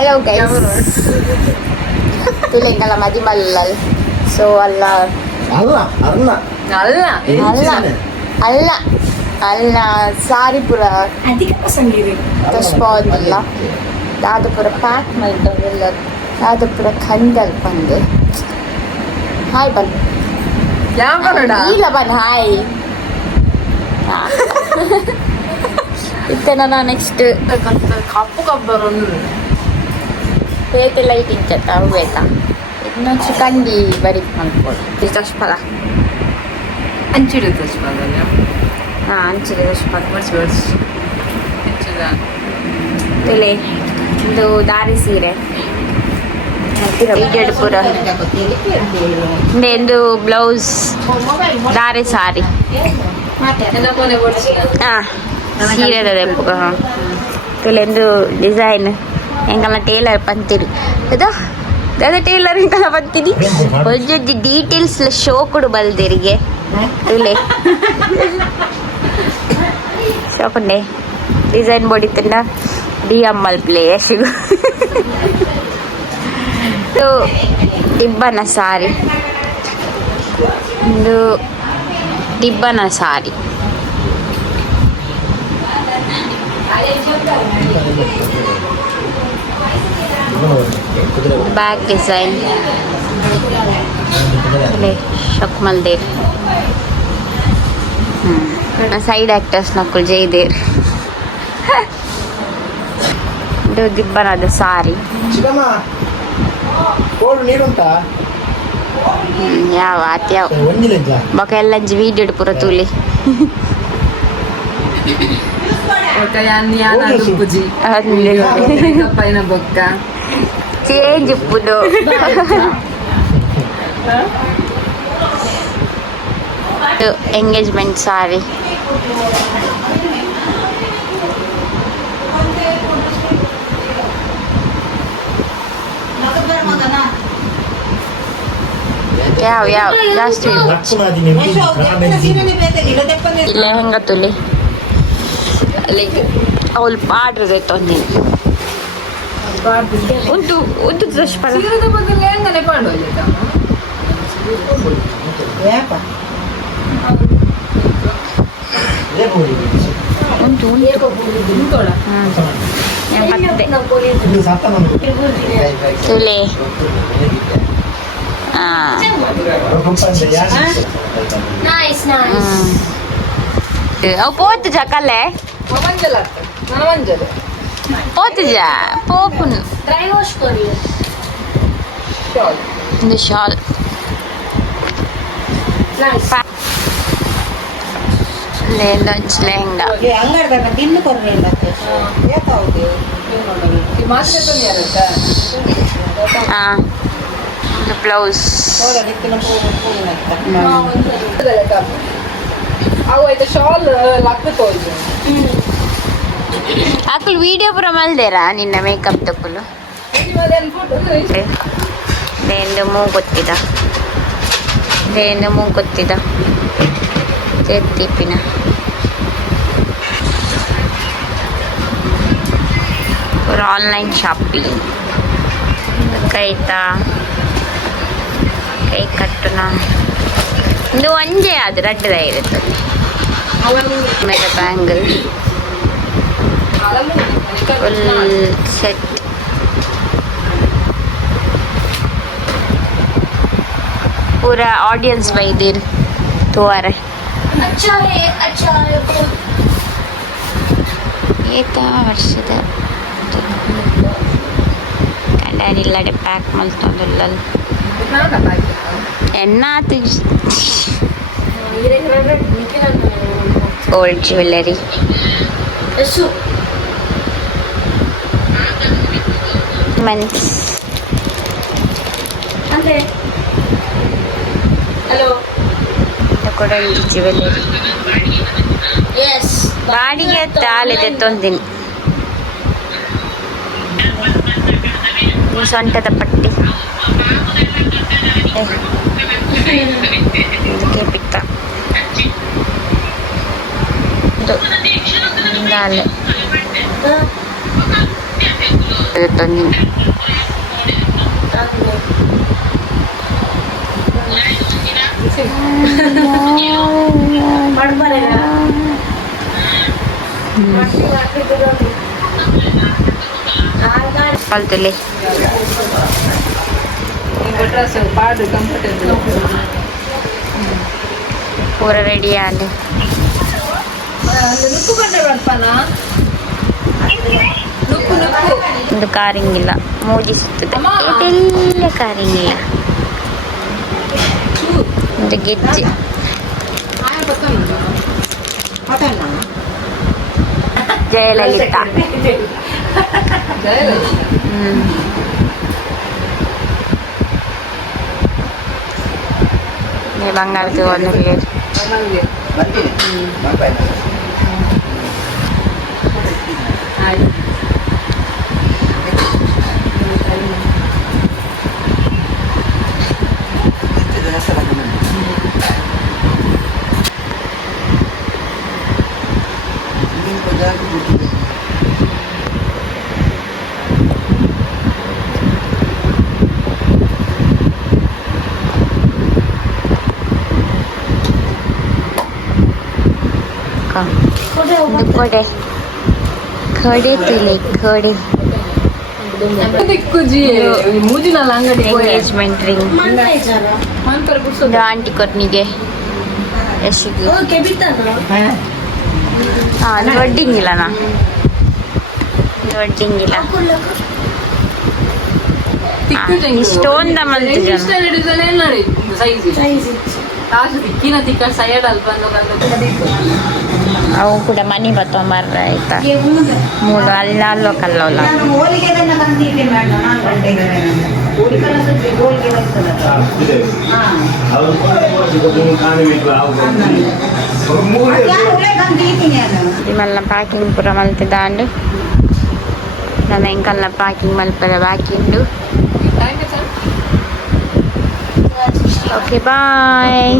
Hello guys. Tulengala madi mallal. So alla Saripura Toshpodilla. Dadapura pack maltavilla. Dadapura kandal pandu. Hi ban. Ila ban hi. ಇತ್ತನ next ಕಪ್ಪು ಕಬ್ಬರನ್ನು ಬೇತೆ light ಇಂಚತ್ತ ಬೇತಾ ಇನ್ನೊಂದು ಕಂಡಿ ಬರೀಕ್ ಮಾಡ್ಕೊಡು ತಷ್ಪಲ ಅಂಚಿಡು ತಷ್ಪಲ್ಲ ಹಾಂ ಅಂಚಿದೆ ತಷ್ಪಲ ಬರ್ಸ್ ಹೆಚ್ಚಿದ ತಲೆ ಇದು ದಾರಿ ಸೀರೆ ಈಜೆಡ್ ಪೂರ ಇಂದು ಬ್ಲೌಸ್ ದಾರಿ ಸಾರಿ ಹಾಂ ಸೀರೆ ದೆಪ್ಪುಗ ತುಲೆಂದು ಡಿಸೈನ್ ಎಂಕಲ್ನ ಟೇಲರ್ ಪಂತಿರು ಅದು ಅದೇ ಟೇಲರ್ ಎಂಕಲ್ನ ಪಂತಿನಿ ಒಂಜೊಂಜಿ ಡೀಟೇಲ್ಸ್ ಶೋ ಕೊಡು ಬಲ್ದೆರಿಗೆ ತುಲೆ ಶೋಕುಂಡೆ ಡಿಸೈನ್ ಬೊಡಿತುಂಡ ಡಿಎಂಎಲ್ ಪ್ಲೇಯರ್ಸ್ ಇದು ಡಿಬ್ಬನ ಸಾರಿ ಒಂದು ಡಿಬ್ಬನ ಸಾರಿ ಬ್ಯಾಕ್ ಡಿಸೈನ್ ಶಕ್ಮಲ್ ದೇರ್ ಸೈಡ್ ಆಕ್ಟರ್ಸ್ ನಕ್ಕುಲ್ ಜೈದೇರ್ ಇದು ದಿಬ್ಬನದ ಸಾರಿ ಯಾವ ಆತ್ಯಾವ ಬೊಕ ಎಲ್ಲಂಜಿ ವೀಡಿಯೋ ಪೂರ ತೂಲಿ ಪೈನ ಬೊಕ್ಕ ಚೇಂಜ್ ಇಪ್ಪುದು ಎಂಗೇಜ್ಮೆಂಟ್ ಸಾರಿ ಯಾವ ಯಾವ ಜಾಸ್ತಿ ಲೆಹಂಗ ತುಲಿ ಅವಳು ಪಾಡ್ರದೆ ತೊಂದಿನಿ ಉಂಟು ಉಂಟು ದಶ್ಪಲ ಲೆಹಂಗನೆ ಪಾಡು ಉಂಟು ತುಲೆ ಅವು ಪೋತು ಜಕಲೆ ಪೋತು ಜ ಪೋಪುನು ಒಂದು ಶಾಲ್ ಲಂಚ್ ಲೆಹಂಗಾ ಹಾಂ ಬ್ಲೌಸ್ ಆಕುಲು ವಿಡಿಯೋ ಪುರ ಮಲ್ದೇರಾ ನಿನ್ನ ಮೇಕಪ್ ತಕ್ಕುಲು ದೇಂದು ಮೂಗೊತ್ತಿದ ಚೆತ್ತಿಪ್ಪಿನ ಪುರ ಆನ್ಲೈನ್ ಶಾಪಿಂಗ್ ಕೈ ಕಟ್ಟುನ ಇದು ಒಂಜೆ ಅದು ರಡ್ಡದ ಇರುತ್ತದೆ ಆಮೇಲೆ ಬ್ಯಾಂಗಲ್ ಫುಲ್ ಸೆಟ್ ಪೂರ ಆಡಿಯನ್ಸ್ ಬೈದಿರು ತೋರೆ ಏತ ವರ್ಷದ ಕಂಡರಿಲ್ಲಡೆ ಪ್ಯಾಕ್ ಮಲ್ತೊಂದುಲ್ಲ ಎನ್ನಾತು ಓಲ್ಡ್ ಜ್ಯುವೆಲ್ಲರಿ ಮೆನ್ಸ್ ಕೂಡ ಜ್ಯುವೆಲ್ಲರಿ ಬಾಡಿಗೆ ತಾಳಿದೆ ತೊಂದಿನಿ ಸೊಂಟದ ಪಟ್ಟಿ ಇದಕ್ಕೆ ಪಿತ್ತ ಇದು ತೊಂದು ಕಲ್ತಲೆ ಡ್ರೆಸ್ ಪಾಡು ಕಂಫರ್ಟೇಬಲ್ ಪೂರ ರೆಡಿ ಆಲೆ ನುಕ್ಕು ಬಂದ್ರೆ ಬಡ್ಪನ ನುಕ್ಕು ನುಕ್ಕು ಒಂದು ಕಾರಿಂಗಿಲ್ಲ ಮೂಜಿ ಸುತ್ತದೆ ಇದೆಲ್ಲ ಕಾರಿಂಗಿಲ್ಲ ಒಂದು ಗೆಜ್ಜೆ ಜಯಲಲಿತಾ ಬಂಗಾರಕ್ಕೆ ಒಂದು ಕೊಡೆ ಕಡೆ ತುಲೆ ಕಡೆ ಮೂಜಿನಲ್ಲ ಅಂಗಡಿ ಎಂಗೇಜ್ಮೆಂಟ್ ರಿಂಗ್ ಇದು ಆಂಟಿ ಕೊಟ್ನಿಗೆ ಎಷ್ಟಿಗೆ ಹಾಂ ದೊಡ್ಡಿಂಗಿಲ್ಲನಾ ದೊಡ್ಡಿಂಗಿಲ್ಲ ಇಷ್ಟೊಂದ ಮಂದಿ ಜನ ಅವು ಕೂಡ ಮನೆ ಬತ್ತವ ಮರ್ರ ಆಯ್ತಾ ಮೂರು ಅಲ್ಲ ಅಲ್ಲೋ ಕಲ್ಲೋಲ್ಲ ಮಲ್ಲ ಪ್ಯಾಕಿಂಗ್ ಪೂರ ಮಲ್ತಿದ್ದಾಂಡು ನನ್ನ ಎಂಕಲ್ನ ಪ್ಯಾಕಿಂಗ್ ಮಲ್ಪದ ಬಾಕಿಂಡು ಓಕೆ ಬಾಯ್